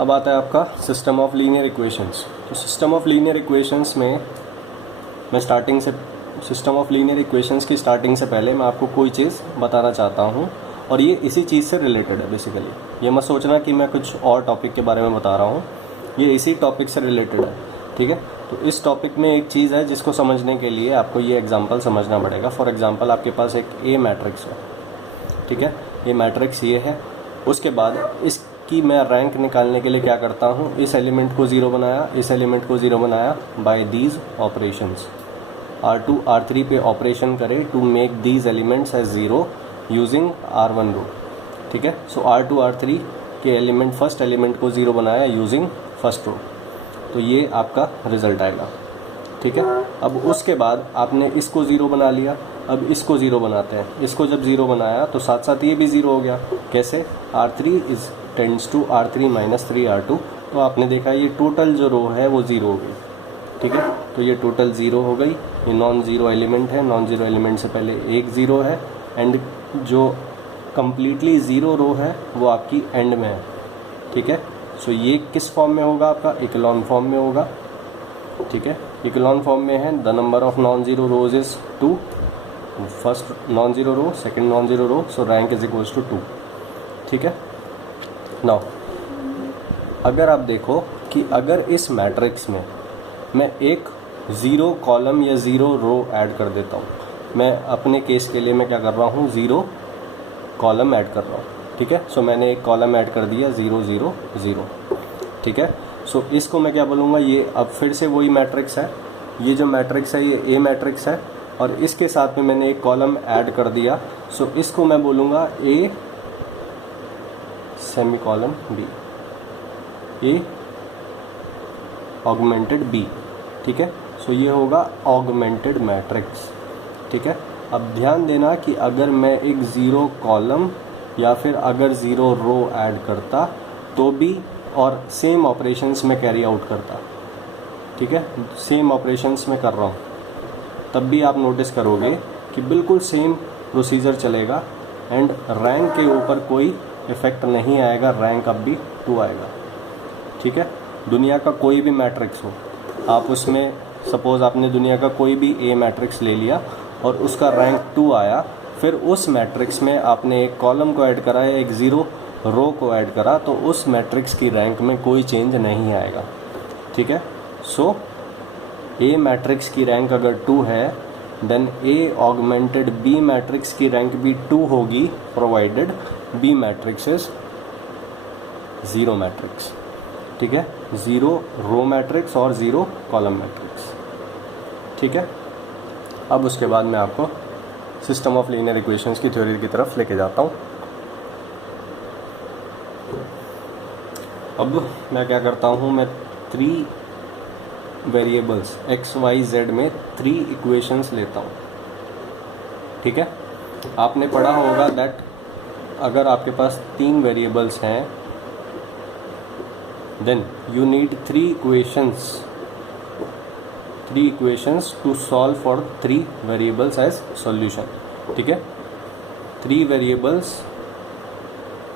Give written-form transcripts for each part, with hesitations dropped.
अब आता है आपका सिस्टम ऑफ लीनियर इक्वेशंस। तो सिस्टम ऑफ लीनियर इक्वेशंस में मैं सिस्टम ऑफ लीनियर इक्वेशंस की स्टार्टिंग से पहले मैं आपको कोई चीज़ बताना चाहता हूँ, और ये इसी चीज़ से रिलेटेड है बेसिकली। ये मत सोचना कि मैं कुछ और टॉपिक के बारे में बता रहा हूँ, ये इसी टॉपिक से रिलेटेड है, ठीक है। तो इस टॉपिक में एक चीज़ है जिसको समझने के लिए आपको ये एग्जांपल समझना पड़ेगा। फॉर एग्जांपल आपके पास एक ए मैट्रिक्स है, ठीक है, ये मैट्रिक्स ये है। उसके बाद इसकी मैं रैंक निकालने के लिए क्या करता हूँ, इस एलिमेंट को ज़ीरो बनाया, इस एलिमेंट को ज़ीरो बनाया bye these operations. R2 R3 पे ऑपरेशन करें to make these elements as zero using R1 row, ठीक है। सो R2 R3 के एलिमेंट फर्स्ट एलिमेंट को ज़ीरो बनाया यूजिंग फर्स्ट रो, तो ये आपका रिजल्ट आएगा, ठीक है। अब उसके बाद आपने इसको ज़ीरो बना लिया, अब इसको ज़ीरो बनाते हैं। इसको जब ज़ीरो बनाया तो साथ साथ ये भी ज़ीरो हो गया। कैसे? R3 is tends to R3 minus 3 R2। तो आपने देखा ये टोटल जो रो है वो ज़ीरो हो गई, ठीक है। तो ये टोटल ज़ीरो हो गई। ये नॉन ज़ीरो एलिमेंट है, नॉन ज़ीरो एलिमेंट से पहले एक ज़ीरो है, एंड जो कम्प्लीटली ज़ीरो रो है वो आपकी एंड में है, ठीक है। सो ये किस फॉर्म में होगा? आपका इक्लोन फॉर्म में होगा, ठीक है। इक्लोन फॉर्म में है the number of non zero rows is 2, first non zero row, second non zero row, so rank is equals to 2, ठीक है। नाउ अगर आप देखो कि अगर इस मैट्रिक्स में मैं एक ज़ीरो कॉलम या ज़ीरो रो ऐड कर देता हूँ, मैं अपने केस के लिए मैं क्या कर रहा हूँ, ज़ीरो कॉलम ऐड कर रहा हूँ, ठीक है। सो मैंने एक कॉलम ऐड कर दिया 0 0 0, ठीक है। सो इसको मैं क्या बोलूँगा, ये अब फिर से वही मैट्रिक्स है। ये जो मैट्रिक्स है ये ए मैट्रिक्स है, और इसके साथ में मैंने एक कॉलम ऐड कर दिया। सो इसको मैं बोलूँगा A semicolon B, A augmented B, ठीक है। सो ये होगा ऑगमेंटेड मैट्रिक्स, ठीक है। अब ध्यान देना कि अगर मैं एक ज़ीरो कॉलम या फिर अगर ज़ीरो रो ऐड करता तो भी, और सेम ऑपरेशंस में कैरी आउट करता, ठीक है, सेम ऑपरेशंस में कर रहा हूँ, तब भी आप नोटिस करोगे कि बिल्कुल सेम प्रोसीजर चलेगा एंड रैंक के ऊपर कोई इफ़ेक्ट नहीं आएगा, रैंक अब भी 2 आएगा, ठीक है। दुनिया का कोई भी मैट्रिक्स हो, आप उसमें सपोज़ आपने दुनिया का कोई भी ए मैट्रिक्स ले लिया और उसका रैंक 2 आया, फिर उस मैट्रिक्स में आपने एक कॉलम को ऐड करा या एक ज़ीरो रो को ऐड करा, तो उस मैट्रिक्स की रैंक में कोई चेंज नहीं आएगा, ठीक है। सो ए मैट्रिक्स की रैंक अगर 2 है, then A augmented B matrix की रैंक भी 2 होगी, provided B matrix is zero matrix, ठीक है, ज़ीरो रो मैट्रिक्स और ज़ीरो कॉलम मैट्रिक्स, ठीक है। अब उसके बाद मैं आपको सिस्टम ऑफ लीनियर इक्वेशंस की थ्योरी की तरफ लेके जाता हूँ। अब मैं क्या करता हूँ, मैं 3 वेरिएबल्स x y z में 3 इक्वेशंस लेता हूँ, ठीक है। आपने पढ़ा होगा दैट अगर आपके पास 3 वेरिएबल्स हैं, then you need 3 equations to solve for 3 variables as solution, ठीक है। 3 वेरिएबल्स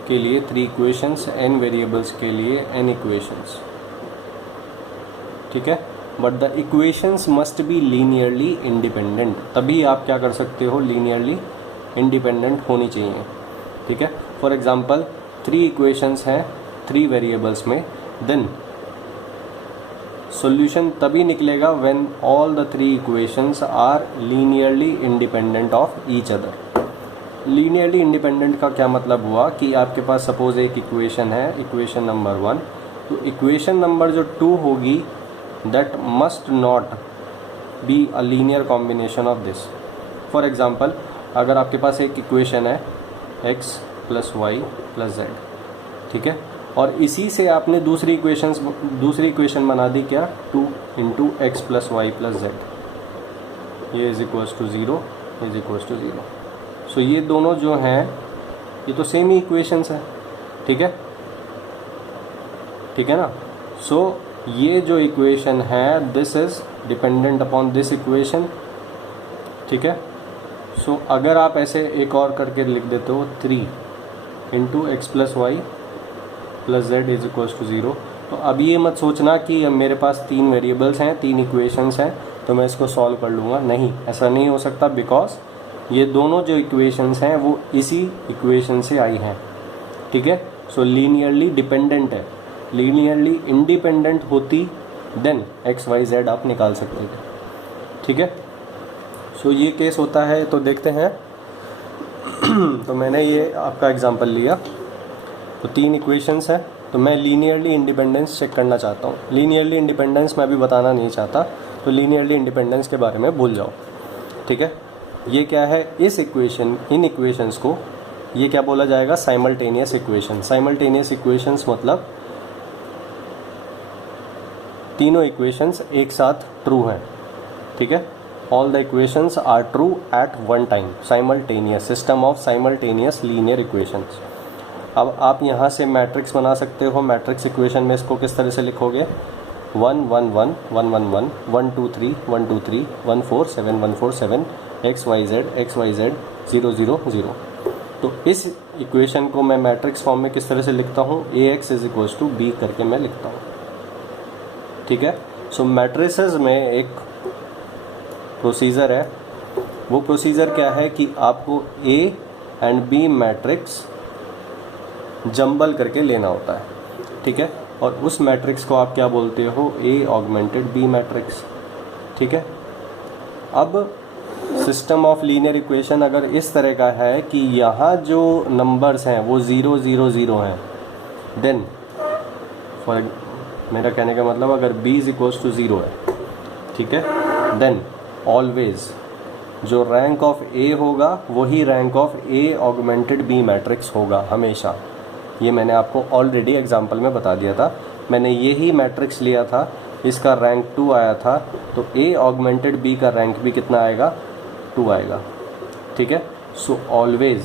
के लिए 3 इक्वेशंस, n वेरिएबल्स के लिए n इक्वेशंस, ठीक है। But the equations must be linearly independent, तभी आप क्या कर सकते हो, लीनियरली इंडिपेंडेंट होनी चाहिए, ठीक है। फॉर एग्जांपल 3 इक्वेशंस हैं 3 वेरिएबल्स में, देन सॉल्यूशन तभी निकलेगा when all the 3 equations are linearly independent of each other. Linearly independent का क्या मतलब हुआ कि आपके पास सपोज एक इक्वेशन है, इक्वेशन नंबर 1, तो इक्वेशन नंबर जो 2 होगी that must not be a linear combination of this. For example अगर आपके पास एक इक्वेशन है x plus Y plus Z, ठीक है, और इसी से आपने दूसरी इक्वेशन बना दी क्या, 2 into x plus Y plus z, ये is equals to 0 is equals to 0। So ये दोनों जो हैं ये तो सेम ही इक्वेशंस है, ठीक है, ठीक है ना। सो ये जो इक्वेशन है this is dependent upon this equation, ठीक है। सो अगर आप ऐसे एक और करके लिख देते हो 3 into x plus Y plus Z is equals to 0। तो अब ये मत सोचना कि अब मेरे पास 3 वेरिएबल्स हैं, 3 इक्वेशंस हैं तो मैं इसको सॉल्व कर लूँगा, नहीं, ऐसा नहीं हो सकता, बिकॉज ये दोनों जो इक्वेशंस हैं वो इसी इक्वेशन से आई हैं, ठीक है। सो लीनियरली डिपेंडेंट है, लीनियरली इंडिपेंडेंट होती देन एक्स वाई जेड आप निकाल सकते थे, ठीक है। सो ये केस होता है, तो देखते हैं। तो मैंने ये आपका एग्जांपल लिया, तो 3 इक्वेशंस हैं, तो मैं लीनियरली इंडिपेंडेंस चेक करना चाहता हूँ। लीनियरली इंडिपेंडेंस मैं अभी बताना नहीं चाहता, तो लीनियरली इंडिपेंडेंस के बारे में भूल जाओ, ठीक है। ये क्या है, इस इक्वेशन, इन इक्वेशंस को ये क्या बोला जाएगा, साइमल्टेनियस इक्वेशन। साइमल्टेनियस इक्वेशंस मतलब तीनों इक्वेशंस एक साथ ट्रू हैं, ठीक है। All the equations are true at one time, simultaneous, system of simultaneous linear equations. अब आप यहाँ से मैट्रिक्स बना सकते हो। मैट्रिक्स इक्वेशन में इसको किस तरह से लिखोगे, 1 1 1 1 1 1 1 2 3 1 2 3 1 4 7 1 4 7 एक्स वाई जेड 0 0 0। तो इस इक्वेशन को मैं मैट्रिक्स फॉर्म में किस तरह से लिखता हूँ, A x is equals to B करके मैं लिखता हूँ, ठीक है। सो मैट्रिसेस में एक प्रोसीजर है, वो प्रोसीजर क्या है कि आपको A and B matrix jumble करके लेना होता है, ठीक है। और उस मैट्रिक्स को आप क्या बोलते हो, ए ऑगमेंटेड बी मैट्रिक्स, ठीक है। अब सिस्टम ऑफ लीनियर इक्वेशन अगर इस तरह का है कि यहाँ जो नंबर्स हैं वो 0 0 0 हैं, देन फॉर मेरा कहने का मतलब अगर b इज इक्वल्स टू 0 है, ठीक है, देन ऑलवेज जो रैंक ऑफ ए होगा वही rank of A augmented B matrix होगा हमेशा। ये मैंने आपको ऑलरेडी एग्जांपल में बता दिया था। मैंने यही मैट्रिक्स लिया था, इसका रैंक 2 आया था, तो ए ऑगमेंटेड बी का रैंक भी कितना आएगा, 2 आएगा, ठीक है। So always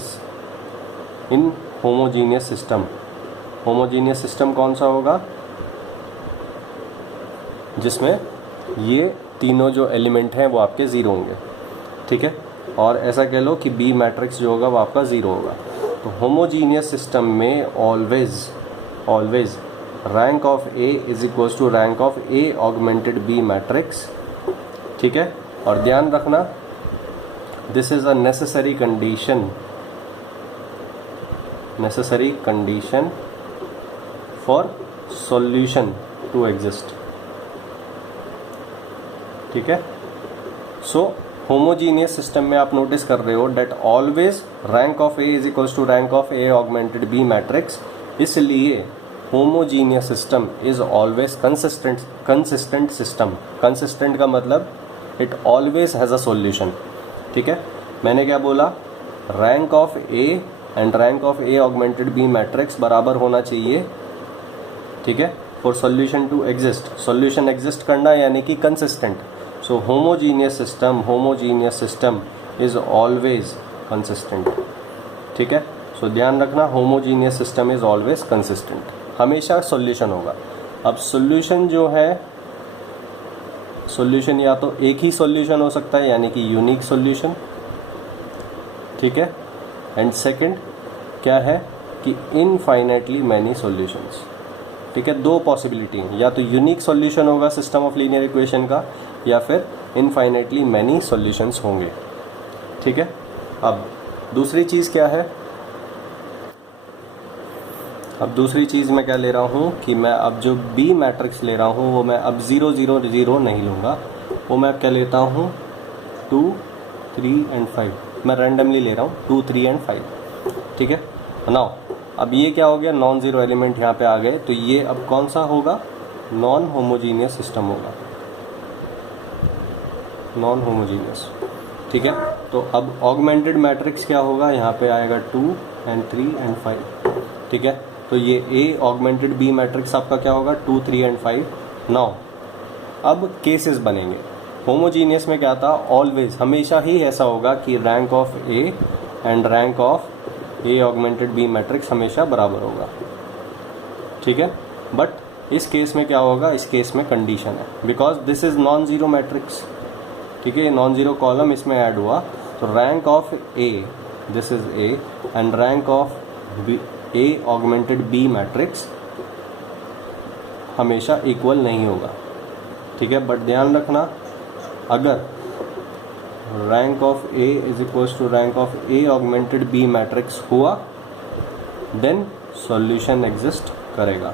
in homogeneous system, homogeneous system कौन सा होगा, जिसमें ये तीनों जो एलिमेंट हैं वो आपके 0 होंगे, ठीक है। और ऐसा कह लो कि बी मैट्रिक्स जो होगा वो आपका 0 होगा। तो होमोजीनियस सिस्टम में always rank of A is equals to rank of A augmented B matrix, ठीक है। और ध्यान रखना, this is a necessary condition for solution to exist, ठीक है। सो होमोजीनियस सिस्टम में आप नोटिस कर रहे हो that always rank of A is equals to rank of A augmented B matrix, इसलिए homogeneous system is always consistent system. Consistent का मतलब it always has a solution, ठीक है। मैंने क्या बोला, rank of A and rank of A augmented B matrix बराबर होना चाहिए, ठीक है, for solution to exist. Solution exist करना यानी कि consistent. So homogeneous system is always consistent, ठीक है। सो ध्यान रखना, homogeneous system is always consistent, हमेशा सॉल्यूशन होगा। अब सॉल्यूशन जो है, सॉल्यूशन या तो एक ही सॉल्यूशन हो सकता है यानी कि यूनिक सॉल्यूशन, ठीक है। एंड सेकंड क्या है कि इनफाइनाइटली मैनी सॉल्यूशंस, ठीक है। 2 पॉसिबिलिटी हैं, या तो यूनिक सॉल्यूशन होगा सिस्टम ऑफ लीनियर इक्वेशन का, या फिर इनफाइनाइटली मैनी सॉल्यूशंस होंगे, ठीक है। अब दूसरी चीज़ क्या है, अब दूसरी चीज़ मैं क्या ले रहा हूँ कि मैं अब जो बी मैट्रिक्स ले रहा हूँ वो मैं अब 0 0 0 नहीं लूँगा, वो मैं अब क्या लेता हूँ 2 3 एंड 5, मैं रैंडमली ले रहा हूँ 2 3 एंड 5, ठीक है। नाउ अब ये क्या हो गया, नॉन ज़ीरो एलिमेंट यहाँ पे आ गए, तो ये अब कौन सा होगा, नॉन होमोजीनियस सिस्टम होगा, नॉन होमोजीनियस, ठीक है। तो अब ऑगमेंटेड मैट्रिक्स क्या होगा, यहाँ पे आएगा 2 एंड 3 एंड 5, ठीक है। तो ये ए ऑगमेंटेड बी मैट्रिक्स आपका क्या होगा, 2 3 एंड 5। नाउ अब केसेस बनेंगे। होमोजीनियस में क्या था, ऑलवेज हमेशा ही ऐसा होगा कि rank of A and rank of A augmented B matrix हमेशा बराबर होगा, ठीक है। बट इस केस में क्या होगा, इस केस में कंडीशन है, because this is non zero matrix, ठीक है। नॉन ज़ीरो कॉलम इसमें ऐड हुआ, तो rank of A, this is A, and rank of A augmented B matrix हमेशा इक्वल नहीं होगा, ठीक है। बट ध्यान रखना, अगर rank of A is equals to rank of A augmented B matrix हुआ, देन सॉल्यूशन एग्जिस्ट करेगा,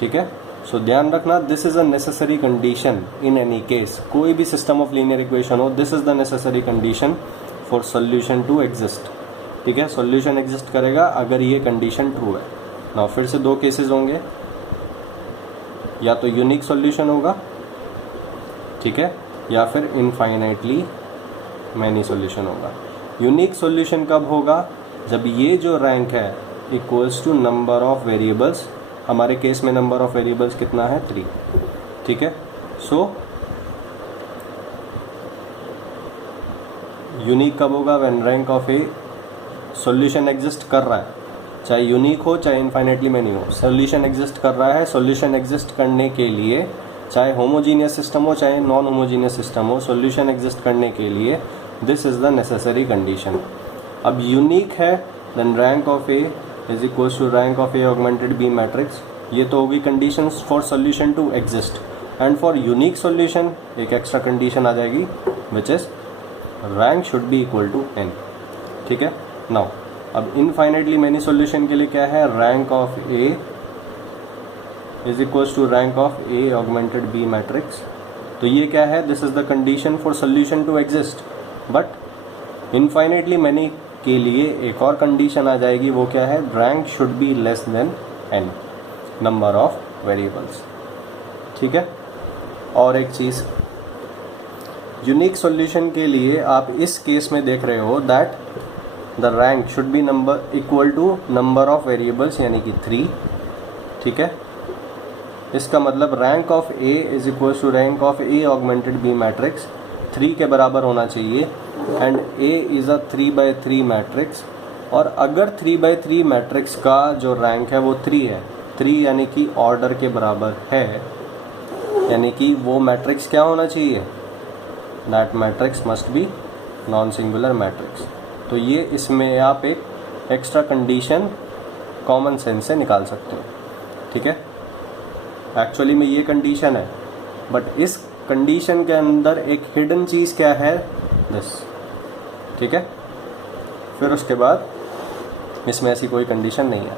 ठीक है। सो ध्यान रखना, this is a necessary condition in any case, कोई भी सिस्टम ऑफ लीनियर इक्वेशन हो, this is the necessary condition for solution to exist, ठीक है। सॉल्यूशन एग्जिस्ट करेगा अगर ये कंडीशन ट्रू है। नाउ फिर से दो केसेस होंगे, या तो यूनिक सॉल्यूशन होगा, ठीक है, या फिर इनफाइनाइटली मैनी सॉल्यूशन होगा। यूनिक सॉल्यूशन कब होगा? जब ये जो रैंक है equals to number of variables, हमारे केस में नंबर ऑफ वेरिएबल्स कितना है? 3, ठीक है। सो यूनिक कब होगा? When rank of A solution exist कर रहा है, चाहे यूनिक हो चाहे इनफाइनाइटली मैनी हो, सॉल्यूशन एग्जिस्ट कर रहा है। सॉल्यूशन एग्जिस्ट करने के लिए, चाहे होमोजीनियस सिस्टम हो चाहे नॉन होमोजीनियस सिस्टम हो, सॉल्यूशन एग्जिस्ट करने के लिए this is the necessary condition. अब यूनिक है, then rank of A is equals to rank of A augmented B matrix, ये तो होगी conditions for solution to exist. And for unique solution एक एक्स्ट्रा कंडीशन आ जाएगी, which is rank should be equal to n, ठीक है। Now अब infinitely many solution के लिए क्या है? Rank of A is equals to rank of A augmented B matrix. तो ये क्या है? This is the condition for solution to exist. But infinitely many के लिए एक और कंडीशन आ जाएगी, वो क्या है? Rank should B less then n number of variables, ठीक है। और एक चीज़, यूनिक सॉल्यूशन के लिए आप इस केस में देख रहे हो that the rank should be number equal to number of variables, यानी कि 3, ठीक है। इसका मतलब rank of A is equal to rank of A augmented B matrix 3 के बराबर होना चाहिए। And A is a 3/3 matrix, और अगर 3/3 मैट्रिक्स का जो रैंक है वो 3 है, 3 यानी कि ऑर्डर के बराबर है, यानी कि वो मैट्रिक्स क्या होना चाहिए? That matrix must be non singular matrix. तो ये इसमें आप एक एक्स्ट्रा कंडीशन कॉमन सेंस से निकाल सकते हो, ठीक है। एक्चुअली में ये कंडीशन है, बट इस कंडीशन के अंदर एक हिडन चीज़ क्या है? दिस, ठीक है। फिर उसके बाद इसमें ऐसी कोई कंडीशन नहीं है।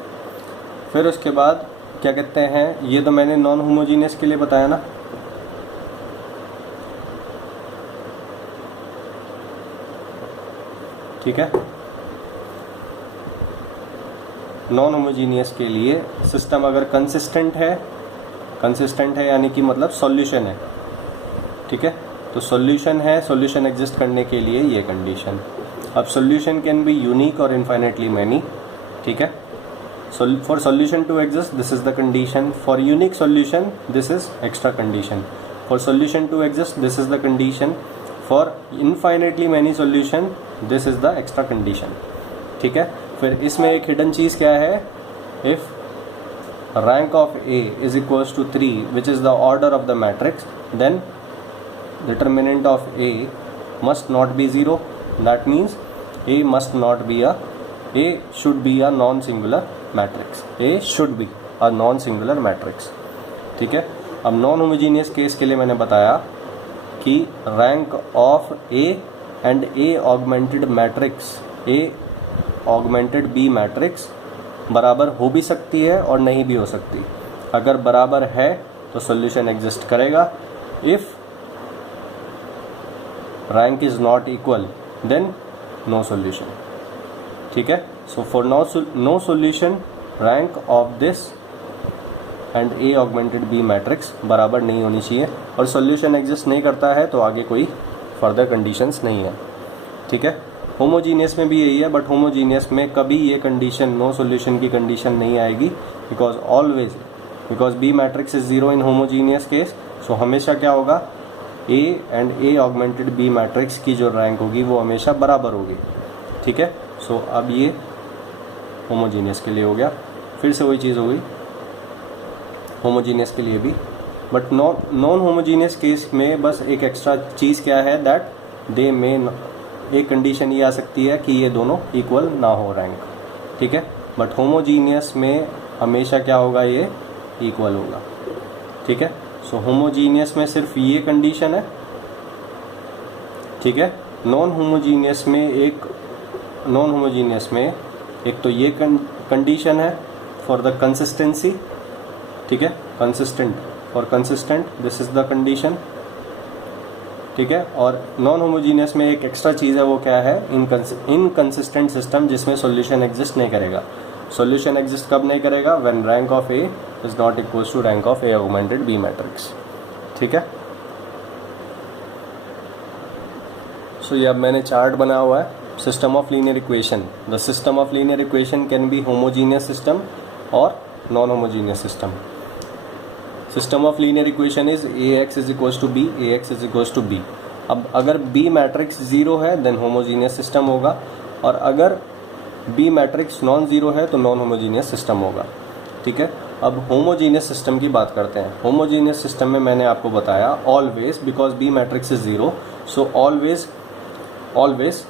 फिर उसके बाद क्या कहते हैं, ये तो मैंने नॉन होमोजीनियस के लिए बताया ना, ठीक है। नॉन होमोजीनियस के लिए सिस्टम अगर कंसिस्टेंट है यानी कि मतलब सॉल्यूशन है, ठीक है। तो सॉल्यूशन है, सॉल्यूशन एग्जिस्ट करने के लिए ये कंडीशन। अब सॉल्यूशन कैन बी यूनिक और इनफाइनाइटली मैनी, ठीक है। For solution to exist this is the condition, for unique solution this is extra condition, for solution to exist this is the condition, for infinitely many solution this is the extra condition, ठीक है। फिर इसमें एक hidden चीज़ क्या है? If rank of A is equals to 3, which is the order of the matrix, then determinant of A must not be 0. That means A should be a non-singular matrix. A should be a non-singular matrix, ठीक है। अब non homogeneous case के लिए मैंने बताया कि rank of A and A augmented matrix, A augmented B matrix बराबर हो भी सकती है और नहीं भी हो सकती। अगर बराबर है तो सॉल्यूशन एग्जिस्ट करेगा। If rank is not equal then no solution, ठीक है। So for no solution rank of this and A augmented B matrix बराबर नहीं होनी चाहिए, और सॉल्यूशन एग्जिस्ट नहीं करता है तो आगे कोई फर्दर कंडीशंस नहीं है, ठीक है। होमोजीनियस में भी यही है, बट होमोजीनियस में कभी ये कंडीशन नो सॉल्यूशन की कंडीशन नहीं आएगी, because B matrix is 0 in homogeneous case. So हमेशा क्या होगा? A and A augmented B matrix की जो रैंक होगी वो हमेशा बराबर होगी, ठीक है। सो अब ये होमोजीनियस के लिए हो गया, फिर से वही चीज़ हो गई होमोजीनियस के लिए भी। बट नॉन होमोजीनियस केस में बस एक एक्स्ट्रा चीज़ क्या है? दैट दे में एक कंडीशन ये आ सकती है कि ये दोनों इक्वल ना हो रैंक, ठीक है। बट होमोजीनियस में हमेशा क्या होगा? ये इक्वल होगा। ठीक है। सो होमोजीनियस में सिर्फ ये कंडीशन है, ठीक है। नॉन होमोजीनियस में एक तो ये कंडीशन है फॉर द कंसिस्टेंसी, ठीक है, consistent this is the condition, ठीक है। और नॉन होमोजीनियस में एक एक्स्ट्रा चीज़ है, वो क्या है, इनकंसिस्टेंट सिस्टम जिसमें सॉल्यूशन एग्जिस्ट नहीं करेगा। सॉल्यूशन एग्जिस्ट कब नहीं करेगा, when rank of A is not equals to rank of A augmented B matrix, ठीक है। सो ये अब मैंने चार्ट बनाया हुआ है, system of linear equation. The system of linear equation can be homogeneous system और non homogeneous system. System of linear equation is A x is equals to B, A x is equals to B. अब अगर B matrix zero है then homogeneous system होगा, और अगर B matrix non zero है तो non homogeneous system होगा, ठीक है। अब होमोजीनियस सिस्टम की बात करते हैं। होमोजीनियस सिस्टम में मैंने आपको बताया always, because B matrix is zero, so always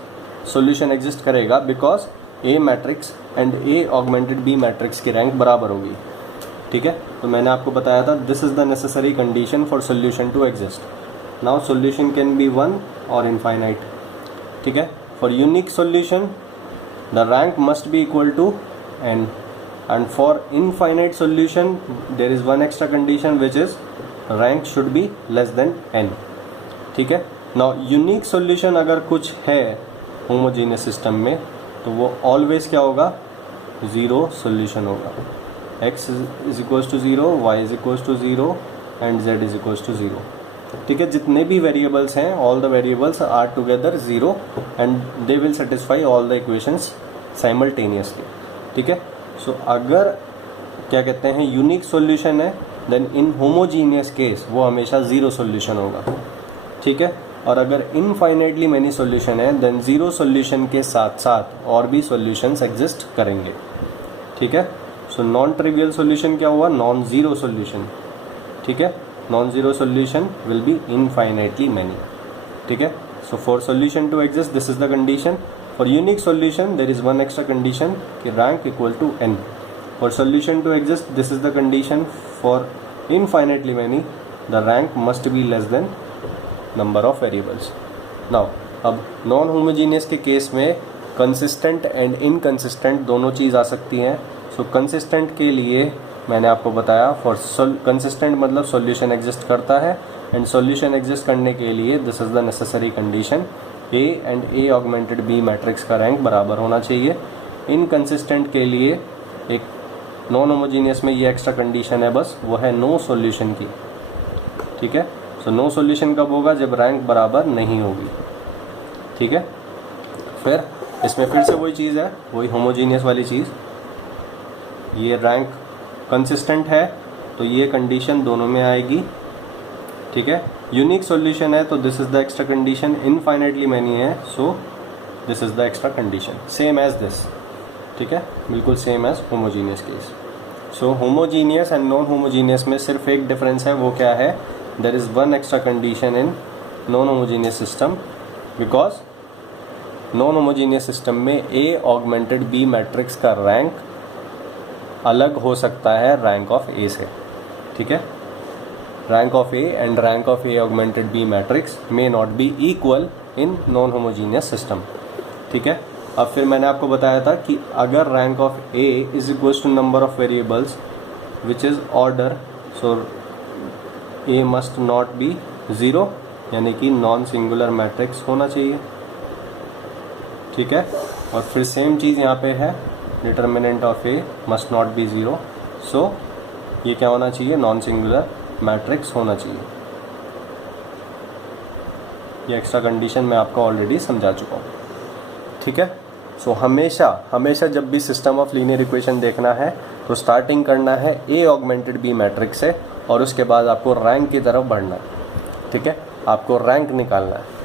solution exist करेगा, because A matrix and A augmented B matrix की रैंक बराबर होगी, ठीक है। तो मैंने आपको बताया था this is the necessary condition for solution to exist. Now solution can be one और इनफाइनाइट, ठीक है। For unique solution the rank must be equal to n, and for infinite solution there is one extra condition which is rank should be less than n, ठीक है। Now unique solution अगर कुछ है homogeneous system में तो वो always क्या होगा, ज़ीरो सॉल्यूशन होगा। x is equals to zero, y is equals to zero and z is equals to zero, ठीक है। जितने भी वेरिएबल्स हैं all the variables are together zero and they will satisfy all the equations simultaneously, ठीक है। So अगर क्या कहते हैं यूनिक सॉल्यूशन है देन इन होमोजीनियस केस वो हमेशा ज़ीरो सॉल्यूशन होगा, ठीक है। और अगर इनफाइनाइटली मैनी सॉल्यूशन है देन ज़ीरो सॉल्यूशन के साथ साथ और भी सॉल्यूशंस एग्जिस्ट करेंगे, ठीक है। सो नॉन ट्रिवियल सॉल्यूशन क्या हुआ, नॉन ज़ीरो सॉल्यूशन, ठीक है। Non zero solution will be infinitely many, ठीक है। So for solution to exist this is the condition. For unique solution there is one extra condition कि rank equal to n। For solution to exist this is the condition. For infinitely many the rank must be less than number of variables. Now अब non homogeneous के case में consistent and inconsistent दोनों चीज़ आ सकती हैं। सो consistent के लिए मैंने आपको बताया फॉर कंसिस्टेंट मतलब सॉल्यूशन एग्जिस्ट करता है, एंड सॉल्यूशन एग्जिस्ट करने के लिए this is the necessary condition, A and A augmented B matrix का रैंक बराबर होना चाहिए। इनकंसिस्टेंट के लिए एक नॉन होमोजीनियस में ये एक्स्ट्रा कंडीशन है बस, वो है नो सॉल्यूशन की, ठीक है। सो नो सॉल्यूशन कब होगा, जब रैंक बराबर नहीं होगी, ठीक है। फिर इसमें फिर से वही चीज़ है, वही होमोजीनियस वाली चीज़, ये रैंक कंसिस्टेंट है तो ये कंडीशन दोनों में आएगी, ठीक है। यूनिक सॉल्यूशन है तो this is the extra condition, infinitely many है so this is the extra condition, same as this, ठीक है, बिल्कुल same as homogeneous case. So homogeneous and non homogeneous में सिर्फ एक डिफरेंस है, वो क्या है, there is one extra condition in non homogeneous system, because non homogeneous system में ए ऑगमेंटेड बी मैट्रिक्स का रैंक अलग हो सकता है रैंक ऑफ ए से, ठीक है। Rank of A and rank of A augmented B matrix may not be equal in non homogeneous system, ठीक है। अब फिर मैंने आपको बताया था कि अगर rank of A is equals to number of variables which is order, so A must not be zero, यानी कि नॉन सिंगुलर मैट्रिक्स होना चाहिए, ठीक है। और फिर सेम चीज़ यहाँ पे है, determinant of A must not be zero, so ये क्या होना चाहिए, नॉन सिंगुलर मैट्रिक्स होना चाहिए। ये एक्स्ट्रा कंडीशन मैं आपको ऑलरेडी समझा चुका हूँ, ठीक है। सो हमेशा जब भी सिस्टम ऑफ लीनियर इक्वेशन देखना है तो स्टार्टिंग करना है ए ऑगमेंटेड बी मैट्रिक्स से, और उसके बाद आपको रैंक की तरफ बढ़ना है, ठीक है, आपको रैंक निकालना है।